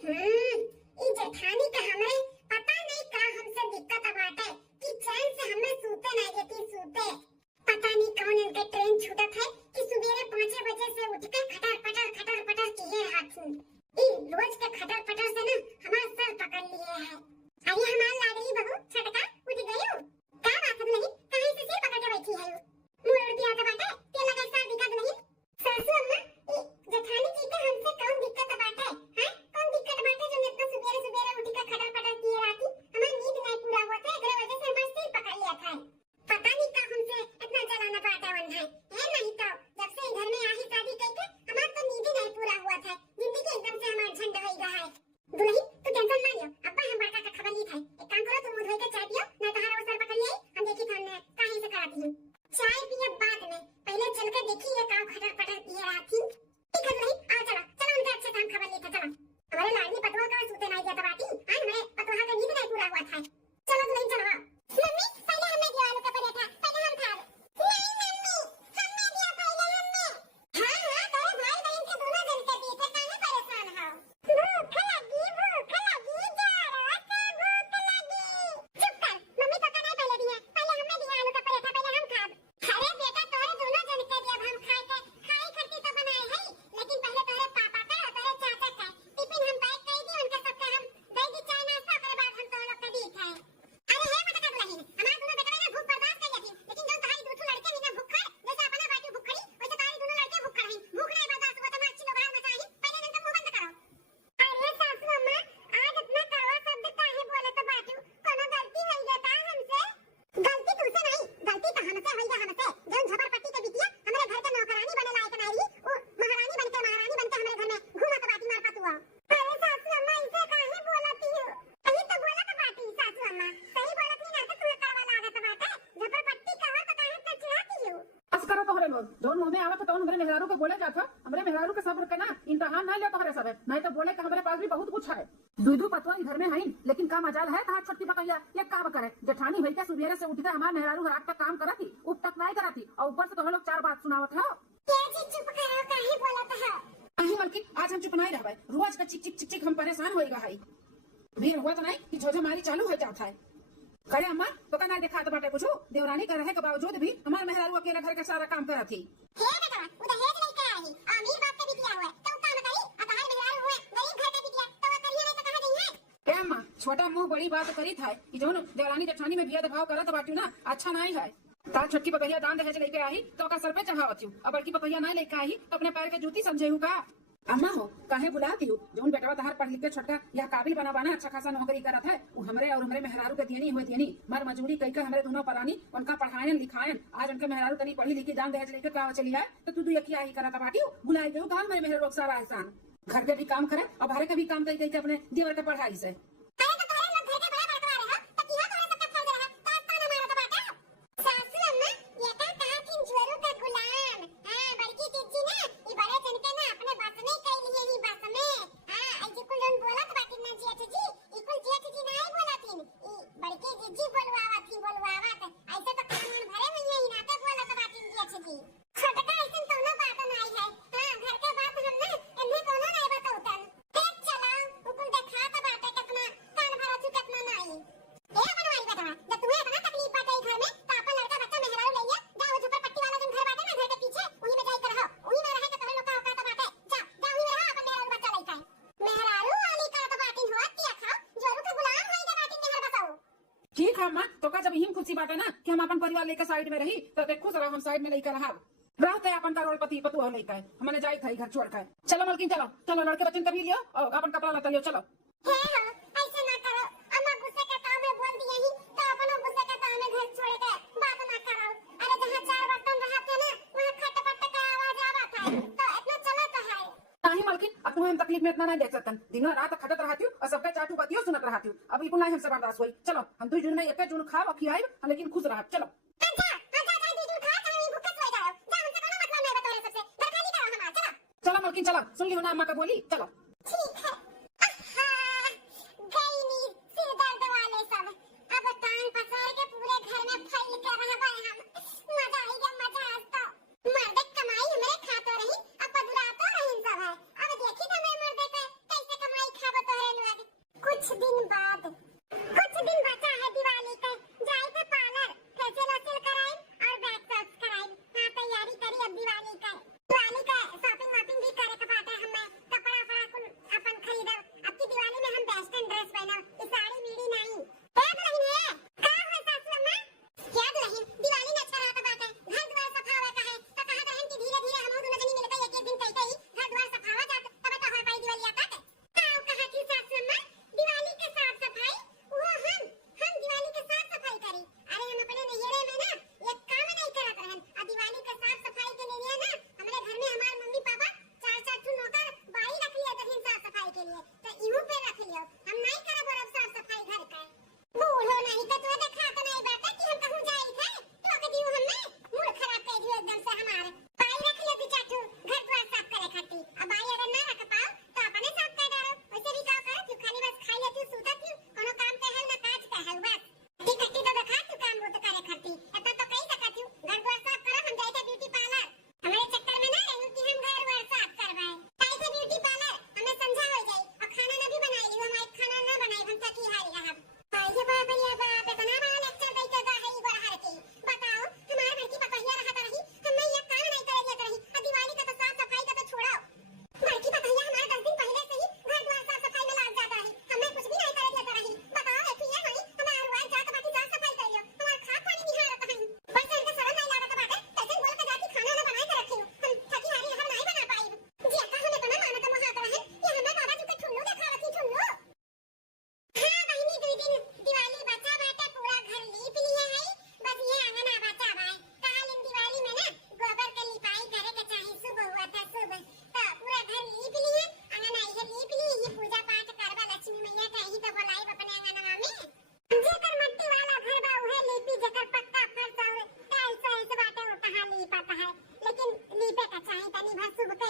ई जेठानी का हमरे पता नहीं का हमसे दिक्कत बाटे कि चैन से हमें सूते नहीं देती सूते। पता नहीं कौन इनके ट्रेन छूटत है कि सुबेरे 5 बजे से उठ के खटर पटर किए हाथी। ई रोज के खटर पटर से ना हमारा सर पकड़ लिए है। आइए हमार लाडली बहू छटका उठ गई हो। का बात है नहीं कहीं से सिर पकड़ के बैठी है। मुड़ दिया तो बाटे ते लगा सा दिक्कत नहीं। सासू अम्मा ई जेठानी जी के हमसे कौन दिक्कत बाटे हैं? कौन दिक्कत बाटे जो इतना सुबेरे सुबेरे उठ के खटर पटर किए राती हमार नींद नहीं पूरा हुआ था एकरे वजह से हमार सिर पकड़ लिया था। पता नहीं का हमसे इतना जलाना पाटा बन है नहीं तो जब से घर में आई शादी करके हमार तो नींद नहीं पूरा हुआ था। जिंदगी एकदम से हमार झंड हो गया है। दुल्ही तू टेंशन ना लियो अब्बा हम बड़का का खबर ली था। एक काम करो तुम मुंह धोई के चाय पियो नहीं तो हमारा सर पकड़ लिए हम देखी थाने काहे से कराती हूं। चाय पिए बाद में पहले चल के देखी ये काऊ खटर पटर किए रहा थी। ठीक है नहीं आ चलो चलो उनके अच्छे काम खबर लेते चलो। हमारे लाडली पतवा का सूते नहीं जाता बाटी आज हमारे पतवा का नींद नहीं पूरा हुआ था। चलो दुल्हन चलो मम्मी पहले हमें दिया आलू का पराठा पहले हम खा नहीं मम्मी हमें दिया पहले हमने। हां तेरे भाई बहन के दोनों जन के दिए थे काहे परेशान हो। भूख लगी जा रहा से भूख लगी। चुप कर मम्मी तो का नहीं पहले दिया पहले हमें दिया आलू का पराठा पहले हम खा। अरे बेटा तोरे दोनों जन के दिया हम खाई करती तो बनाए है लेकिन पहले तोरे पापा का और तोरे चाचा का टिफिन हम पैक कर दी उनके सबका हम दे दी चाय नाश्ता करे बाद हम तो लोग के दी खाए। अरे हे पटका दुल्हन हमार दोनों बेटा ना भूख बर्दाश्त कर लेती लेकिन जो तुम्हारी दूठू लड़के भी ना भूख खा जैसे अपना बाटी भूख खड़ी वैसे तुम्हारी दोनों लड़के भूख खड़ी भूख नहीं बर्दाश्त हुआ तो मार चिलो बाहर मचाही पहले दिन का मुंह बंद करो। अरे सासू अम्मा आज इतना कड़वा शब्द काहे बोले तो बाटू कोनो गलती हो जाता हमसे। गलती तुमसे नहीं गलती तो हमसे होई हमसे जौन झपरपट्टी के बिटिया हमारे घर के नौकरानी बने लायक नहीं वो महारानी बनके हमारे घर में घूमत बाटी मार पतुआ। अरे सासू अम्मा इसे काहे बोलती हो सही तो बोलत बाटी सासू अम्मा सही बोलत नहीं ना तो तुम्हें कड़वा लागत बाटे झपरपट्टी कहो तो काहे तो चिढ़ाती हो। बस करो तोहरे लोग जौन मुंह में आवत तो हमरे मेहरारू के बोले जात हमरे मेहरारू के सब्र के ना इम्तिहान ना ले तोहरे सब नहीं तो बोले कि हमरे पास भी बहुत कुछ है। दूधू पतवा घर में है लेकिन का मजाल है कहा छोटकी पकैया ये काम करे जेठानी भई के सुबेरे से उठ के हमार मेहरारू रात तक काम करती उप तक नहीं करती और ऊपर से तो लोग 4 बात सुनावत हो। क्या जी चुप करो काहे बोलत है। अही मलकी आज हम चुप नहीं रहबे रोज का चिक चिक चिक चिक हम परेशान होई गई भीड़ हुआ तो नहीं कि झोझो मारी चालू हो जाता है। करे अम्मा तो का ना देखा तो बाटे कुछ देवरानी का रहे के बावजूद भी हमार मेहरारू अकेला घर का सारा काम करती। हे बेटा वो दहेज नहीं कराही अमीर बाप के बिटिया हुआ तो काम करी अतहार मेहरारू हुआ गरीब घर के बिटिया तो करिए नहीं तो कहां गई है। ए अम्मा छोटा मुंह बड़ी बात करी था कि जौन देवरानी जेठानी में भेद भाव करत बाटी ना अच्छा नहीं है। तार छोटकी पकैया दान दहेज लेके आई तो का सर पे चढ़ावती हूँ और बड़की पकैया नहीं लेके आई तो अपने पैर के जूती समझे हूँ का। अम्मा हो काहे बुलाती हूँ जौन बेटा तहार पढ़ लिख के छोटका या काबिल बना अच्छा खासा नौकरी करत है वो हमरे और हमरे मेहरारू के दियनी हुए दियनी मर मजूरी कई के हमरे दोनों परानी उनका पढ़ायन लिखायन आज उनके मेहरारू तनी पढ़ी लिखी दान दहेज लेके का चली है तो तू यकिया ही करत बाटी बुलाई गयो गांव में मेहरारू सारा एहसान घर के भी काम करे और बाहर के भी काम कई अपने देवर के पढ़ाई से। ठीक है अम्मा तो का जब हिम खुशी बाटे ना कि हम अपन परिवार लेकर साइड में रही तो देखो जरा हम साइड में लेकर रहा रहते अपन करोड़पति पतुआ लेकर हमने जाई था घर छोड़ कर। चलो मलकिन चलो चलो लड़के बच्चन कभी लियो और अपन कपड़ा लता लियो चलो। ऐसे ना करो अम्मा गुस्से का काम है बोल दिए ही तो अपन गुस्से का काम है घर छोड़ के बात ना करो। अरे जहां 4 बर्तन रहते ना वहां खटपट का आवाज आवत है तो इतना चलत है। नहीं मलकिन अब तुम्हें हम तकलीफ में इतना नहीं देख सकते दिनों रात खटत रहती हूँ और सबके चाटू बतियो सुनत रहती हूँ अब इकुल नहीं हमसे बर्दाश्त हुई। चलो हम 2 जून में एक जून खाओ और खियाई लेकिन खुश रह। चलो चलो मलकिन चलो सुन ली ना अम्मा का बोली चलो। ठीक है गई नी सिर दर्द वाले सब अब टांग पसार के पूरे घर में फैल के रहबे हम मजा आई गया मजा आज तो मर्द कमाई हमरे खातो रही अब पदुरा तो रही सब है अब देखी तो मैं मर्द के कैसे कमाई खाबो तो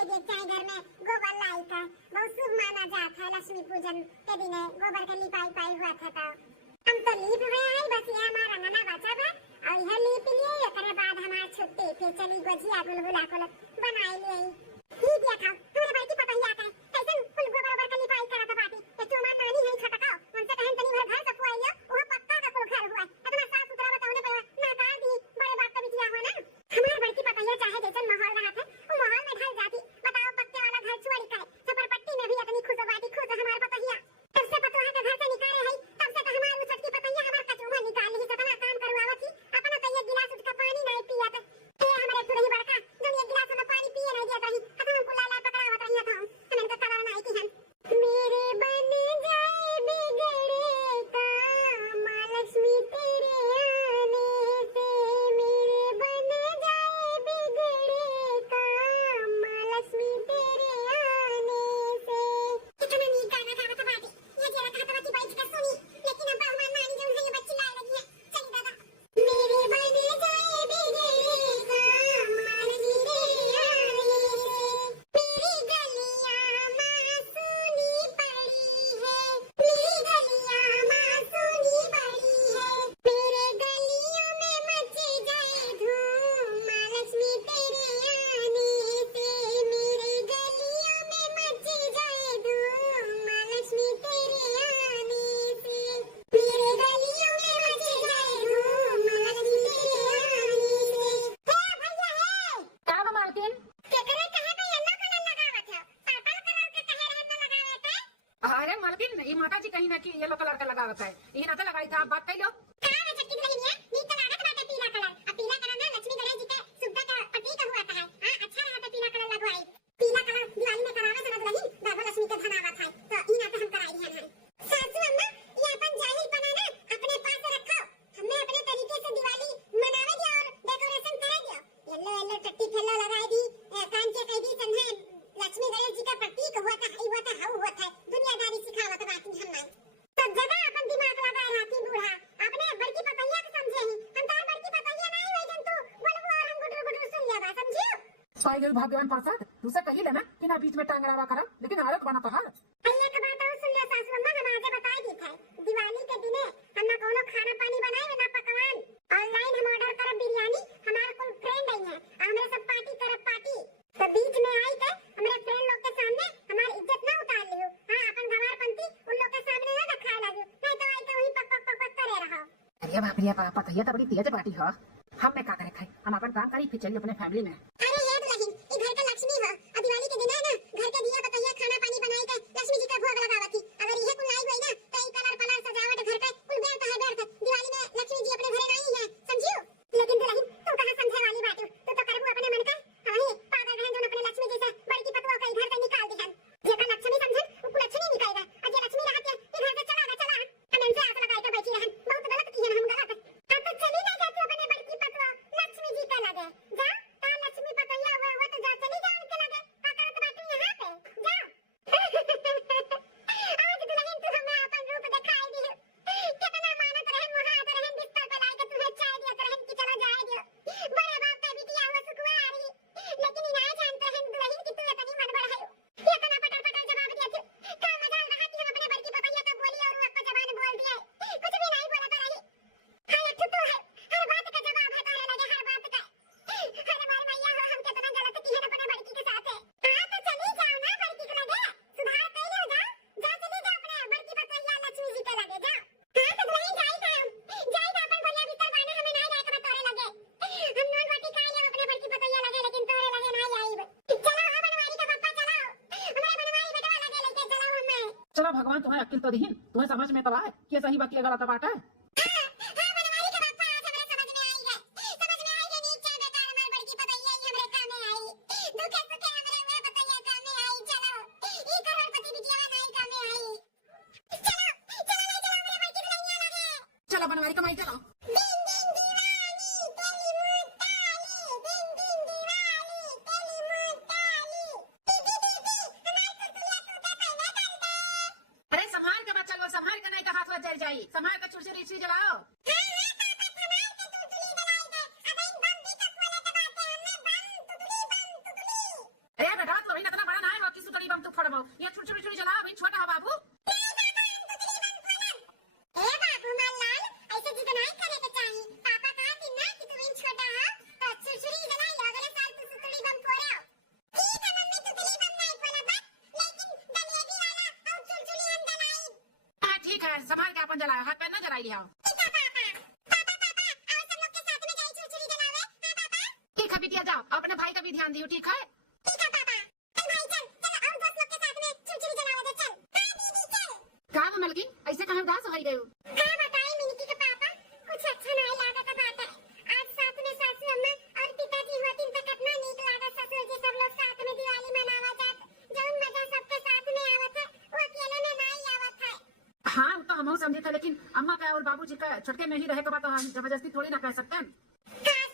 नहीं देख जाए घर में गोबर लाई का बहुत शुभ माना जाता है। लक्ष्मी पूजन के दिन गोबर का लिपाई पाई हुआ था तो हम तो लीप हुए हैं, बस ये हमारा अंगना बचा बा और यह लीप लिए एकरे बाद हमार छुट्टी फिर चली गुजिया गुलगुला को बनाई लिए ही दिया था। हमारे भाई की पता ही आता है कैसे फुल गोबर गोबर का लिपाई करा था बाटी तो तुम नानी है छोटा का उनसे कहन तनी भर घर सब आइयो वो पक्का का कुल घर हुआ इतना साफ सुथरा बताओ ने ना का दी बड़े बात का बिटिया हुआ ना। हमार बड़की पतैया चाहे जैसे माहौल रहा था वो माहौल में ढल जाती। बताओ पक्के वाला घर चुड़ी का सफरपट्टी में भी इतनी खुश बाटी खुश हमार पतैया तब से पतोहा के घर से निकाले है तब से तो हमार छटकी पतैया हमार कचूमा निकाल ली सतना काम करवावत थी अपना तो ये गिलास उठ का पानी नहीं पिया तो ये हमारे तुरही बड़का जब ये गिलास में पानी पिए नहीं दिया रही खत्म को लाला पकड़ावत रही था हमें तो खबर नहीं कि हम मेरे बन जाए बिगड़े काम महालक्ष्मी तेरे आने से मेरे बन जाए बिगड़े काम महालक्ष्मी तेरे आने से। कितना नीक गाना था बता बाटी ये जरा कहा तो बैठ कर सुनी लेकिन अब हमारी नानी जो है ये बच्ची लाए लगी है चली दादा मेरे बन जाए बिगड़े काम महालक्ष्मी तेरे आने से मेरी गलियां मासूनी पड़ी है मेरी गलियां मासूनी पड़ी है मेरे गलियों में मच जाए धूम महालक्ष्मी तेरे आने से मेरे गलियों में मच जाए धूम महालक्ष्मी तेरे आने से मेरे गलियों में मच जाए धूम महालक्ष्मी तेरे आने से। हे भैया हे का हो मालकिन? केकरे कहे पे येलो कलर लगावत है पर्पल कलर के कहे रहन न लगावत है। अरे मालकिन ये माता जी कहीं ना कि येलो कलर का लगावत है ये ना तो लगाई था आप बात कही लो। कहां में छटकी लगी है नीक लागत बाटे पीला कलर अब पीला कलर ना लक्ष्मी गणेश जी के शुभता का प्रतीक हुआ है। हां अच्छा रहा था पीला कलर लगवाई पीला कलर दिवाली में करावे समझ लगी बाबा लक्ष्मी के धन आवत है तो ई ना तो हम कराई है सासू अम्मा ये अपन जाहिल बना ना अपने पास रखो हमें अपने तरीके से दिवाली मनावे दियो और डेकोरेशन करे दियो येलो येलो टट्टी फेलो लगाई दी कान के कह दी संधे लक्ष्मी गणेश जी का प्रतीक हुआ था हाउ हुआ था दुनियादारी सिखावत बाकी हम नहीं सब जगह अपन दिमाग लगा रहती बूढ़ा अपने बड़की पतैया को समझे ही हम तार बड़की पतैया नहीं होई जंतु बोलबो और हम गुडरू गुडरू सुन लेबा समझियो। स्वागत भाग्यवान प्रसाद दूसरा कही लेना कि ना बीच में टांग रहा करा लेकिन हालत बना तो हाल भैया का बात और सुन ले सासू अम्मा हम आगे बताई दी था दिवाली के दिने हम ना कोनो खाना पानी बनाए ना पकवान ऑनलाइन हम ऑर्डर करब बिरयानी हमार कोई फ्रेंड आई है हमरे सब पार्टी करब पार्टी तो बीच में आई के हमरे फ्रेंड लोग के सामने हमार इज्जत ना उतार लियो। हां अपन गवार पंती उन लोग के सामने ना रखा लगियो नहीं तो आई के वही पक पक पक पक करे रहो। अरे बाप रे बाप पतैया तो बड़ी तेज पार्टी हो हम में का करे खाई हम अपन काम करी फिर चलिए अपने फैमिली में। अरे ये दुल्हन ये घर का लक्ष्मी हो और दिवाली के दिन है ना घर के दिया बताइए खाना पानी बनाई के लक्ष्मी जी का भोग लगावत थी अगर ये कुल आई हुई ना तो ई कलर पलर सजावट घर का कुल बेर तो है बेर दिवाली में लक्ष्मी जी अपने घरे नहीं है समझियो। लेकिन दुल्हन तू कहां समझे वाली बात तू तो करबू अपने मन का हां पागल रहन जो अपने लक्ष्मी जी से बड़की पतुआ का घर से निकाल दिहन जेका लक्ष्मी समझन वो कुल लक्ष्मी निकालेगा और जे लक्ष्मी रहत है ये घर से चला हम इनसे आस लगाई के बैठी रहन बहुत गलत किए हम गलत अब तो चली ना जाती अपने बड़की पतुआ लक्ष्मी जी का लगे जा ता लक्ष्मी पतैया हुआ तो जा चली जा उनके लगे पकड़त बाटू यहां पे जा आज दुल्हन तू हमें अपन रूप दिखाई दी कितना मानत रहन मुहात रहन बिस्तर पे लाके तुम्हें चाय दिया रहन कि चलो जाए दियो बड़े बाप का बिटिया हुआ सुकुमारी लेकिन इनाय जानते हैं दुल्हन की तू इतनी मन बढ़ा है ये तना पटर पटर जवाब दिया थी का मजाल रहा कि हम अपने बड़की पतैया को बोली और वो आपका जबान बोल दिया कुछ भी नहीं बोला तो रही हां ये तो है हर बात का जवाब है तारे लगे हर बात का अरे मार मैया हो हम कितना गलत किए अपने बड़की के साथ है। हां तो चली जाओ ना बड़की के लगे सुधार कर लो जा चली जा अपने बड़की पतैया लक्ष्मी जी के लगे जा। हां तो नहीं जाई था अपन बढ़िया बिस्तर बाने हमें नहीं जाए के तोरे लगे हम नॉन रोटी खा ले अपने बड़की पतैया लगे लेकिन तोरे लगे नहीं आई चलो हां बनवारी का पप्पा चलो हमारे बनवारी बेटवा लगे लेके चलो हमें चलो भगवान तुम्हें अक्ल तो दीन तुम्हें समझ में तो आए कि सही बात गलत बात है। चलो बनवारी कमाई चलो अरे संभाल के बच्चा लोग संभाल के नहीं तो हाथ में जल जाई संभाल के छुरछुरी जलाओ। अरे बेटा तो छुरी छुरी जला भाई छोटा है बाबू। ए बाबू मालाल ऐसे जिद नहीं करे के चाहिए। पापा कहा कि ना कि तू इन छोटा है तो छुरछुरी जलाई अगले साल तू सुतली बम फोड़े। ठीक है मम्मी सुतली बम नहीं फोड़ा बस लेकिन जलेबी वाला और छुरछुरी हम जलाई। हाँ ठीक है संभाल के अपन जलाओ हाथ पैर न जलाई लिया। ठीक है पापा और सब लोग के साथ में जाई छुरछुरी जलावे। हां पापा ठीक है बिटिया जाओ अपने भाई का भी ध्यान दियो ठीक है। ठीक है पापा चल भाई चल चल और दोस्त लोग के साथ में छुरछुरी जलावे दे चल। हां दीदी चल। का मलकिन ऐसे कहे उदास हो गई। हाँ बताई मिनकी के पापा कुछ अच्छा नहीं लागत बात है। आज साथ में सासू अम्मा और पिताजी होती तो कितना नीक लागत। ससुर जी सब लोग साथ में दिवाली मनावा जात जौन मजा सबके साथ में आवत है वो अकेले में नहीं आवत है। हाँ तो हम समझे थे लेकिन अम्मा का और बाबूजी का छुटके में ही रहे के बाद तो हम जबरदस्ती थोड़ी ना कह सकते हैं। काश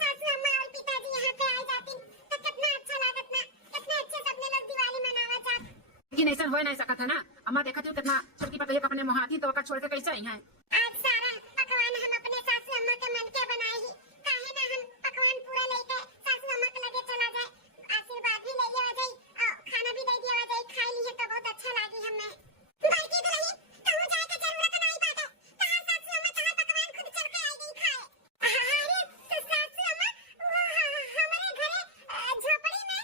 सासू अम्मा और पिताजी यहाँ पे आ जाती तो कितना अच्छा लागत ना। कितने अच्छे सबने लोग दिवाली मनावा जात। लेकिन ऐसा हो नहीं सकता था ना। अम्मा देखा थी कितना छुटकी पतैया अपने मुहाती तो छोड़ के कैसे आई है। आज सारा पकवान हम अपने सासू अम्मा के मन के बनाए ही काहे ना हम पकवान पूरा लेके सासू अम्मा के लगे चला जाए आशीर्वाद भी ले लिया जाए और खाना भी दे दिया जाए खा लिए तो बहुत अच्छा लागी हमें। बल्कि तो नहीं कहूं जाए का जरूरत नहीं बाटे कहां सासू अम्मा कहां पकवान खुद चल के आई गई खाए। अरे तो सासू अम्मा हमारे घरे झोपड़ी में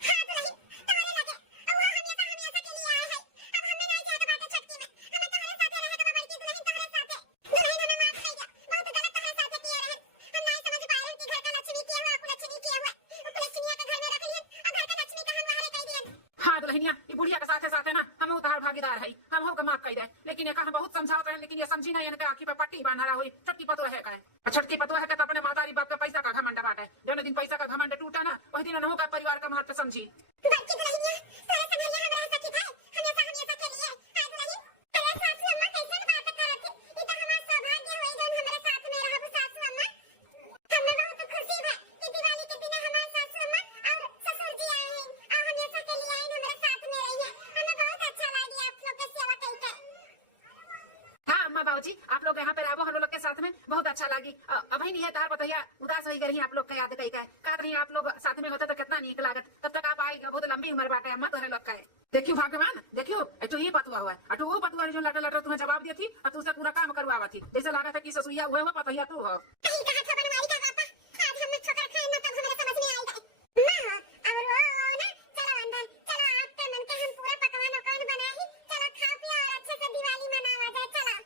हां तो नहीं तुम्हारे लगे और वो हमेशा के लिए आए हैं। अब हमें नहीं जाए बाटे छटकी में हमें तुम्हारे साथ रहे के बल्कि दुल्हन तुम्हारे साथ दुल्हन हमें माफ कर दिया बहुत गलत तुम्हारे साथ किया रहे। हम नहीं समझ पाए कि घर का लक्ष्मी किया हुआ कुलक्ष्मी किया हुआ कुलक्ष्मी का घर में रख लिया और घर का लक्ष्मी का हम वहां कह दिया। हाँ दुल्हनिया ये बुढ़िया के साथ है ना हम उतार भागीदार है हम हो माफ कर दे लेकिन एक हम बहुत समझाते हैं लेकिन ये समझी नहीं इनके आंखी पे पट्टी बांधा रहा हुई छटकी पतो है का छटकी पतो है तो अपने मातारी बाप का पैसा का घमंड बांटे जो दिन पैसा का घमंड टूटा ना वही दिन नहु का परिवार का महत्व समझी। बल्कि दुल्हनिया सारे संभालिए हमरा सखी भाई हमेशा के लिए आज नहीं। अरे सासू अम्मा कैसे बात करत है ये तो हमारा सौभाग्य होई जौन हमारे साथ में रहब सासू अम्मा। हमें बहुत खुशी है कि दिवाली के दिन हमारे सासू अम्मा और ससुर जी आए हैं और हमेशा के लिए आए हमारे साथ में रही है। हमें बहुत अच्छा लगी आप लोग की सेवा करके। हाँ अम्मा बाबूजी आप लोग यहाँ पे रहो हम लोग के साथ में बहुत अच्छा लगी। अभी नहीं है तार बताइए उदास हो गई आप लोग का याद कही का नहीं आप लोग साथ में होते तो कितना नीक लागत तब तक आप आई बहुत लंबी उम्र बाटे अम्मा तो लोग का है। देखियो भगवान देखियो तो ये पतुआ हुआ है वो पतुआ जो लटर लटर तुम्हें जवाब दी थी और तुझसे पूरा काम करवा थी जैसे लगा था कि ससुइया हुए हो पतैया तू हो। कहीं कहा था बनवारी का पापा आज हमने ठोकर खाए ना तब हमें समझ में आई ना और वो ना चलो अंदर चलो आपके मन के हम पूरा पकवान वकवान बनाए ही चलो खा पियो और अच्छे से दिवाली मनावा जाए चलो।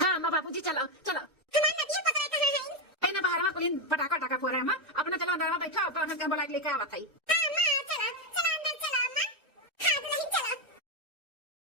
हाँ अम्मा बाबूजी चलो चलो हमारे नदिया पकड़े कहां है ना बाहर में कोई पटाखा टाका फोड़ रहे हैं अपना चलो अंदर में बैठा अपना बोला लेके आवत है।